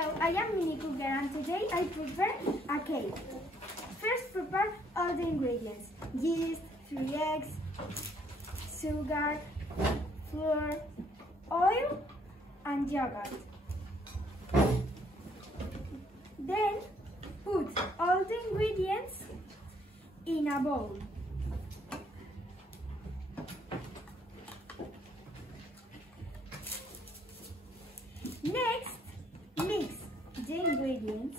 Hello, I am Mini Cooker and today I prepare a cake. First, prepare all the ingredients: yeast, 3 eggs, sugar, flour, oil, and yogurt. Then, put all the ingredients in a bowl. Next, mix the ingredients.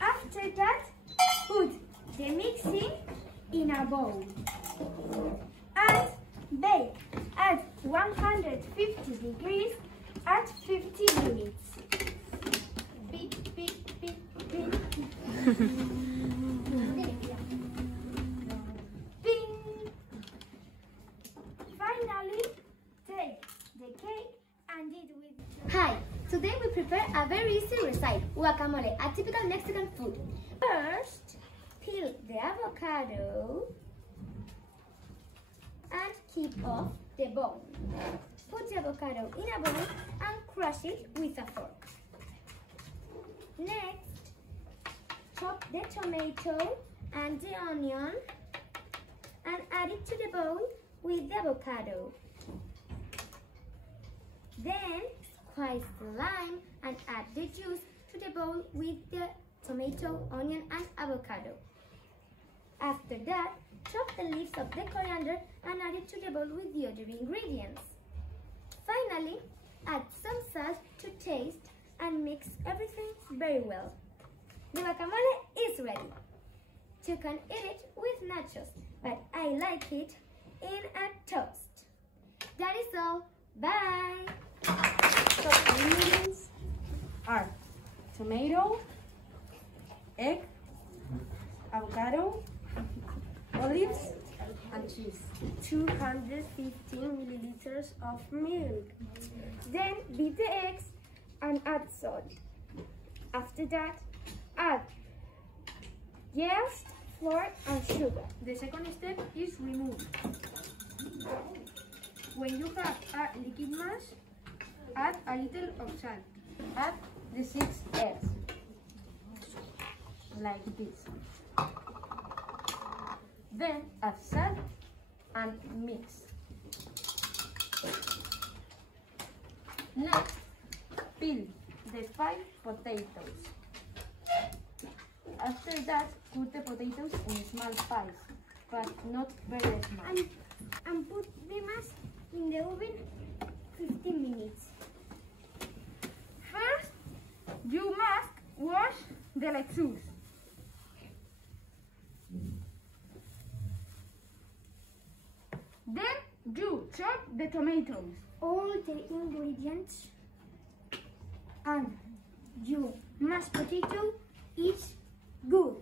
After that, put the mixing in a bowl and bake at 150 degrees at 50 minutes. Beep, beep, beep, beep. Finally, take the cake and eat with. Hi, today we prepare a very easy recipe, guacamole, a typical Mexican food. First, peel the avocado and keep off the bone. Put the avocado in a bowl and crush it with a fork. Next, chop the tomato and the onion and add it to the bowl with the avocado. Then, squeeze the lime and add the juice to the bowl with the tomato, onion and avocado. After that, chop the leaves of the coriander and add it to the bowl with the other ingredients. Finally, add some salt to taste and mix everything very well. The guacamole is ready. You can eat it with nachos, but I like it in a toast. That is all. Bye! So the ingredients are tomato, egg, avocado, olives, and cheese. 215 milliliters of milk. Then beat the eggs and add salt. After that, add yeast, flour and sugar. The second step is remove. When you have a liquid mass, add a little of salt. Add the 6 eggs, like this. Then add salt and mix. Next, peel the 5 potatoes. After that, put the potatoes in small pies, but not very small. And put the mass in the oven 15 minutes. First, you must wash the lettuce. Then you chop the tomatoes. All the ingredients and your mashed potato is good.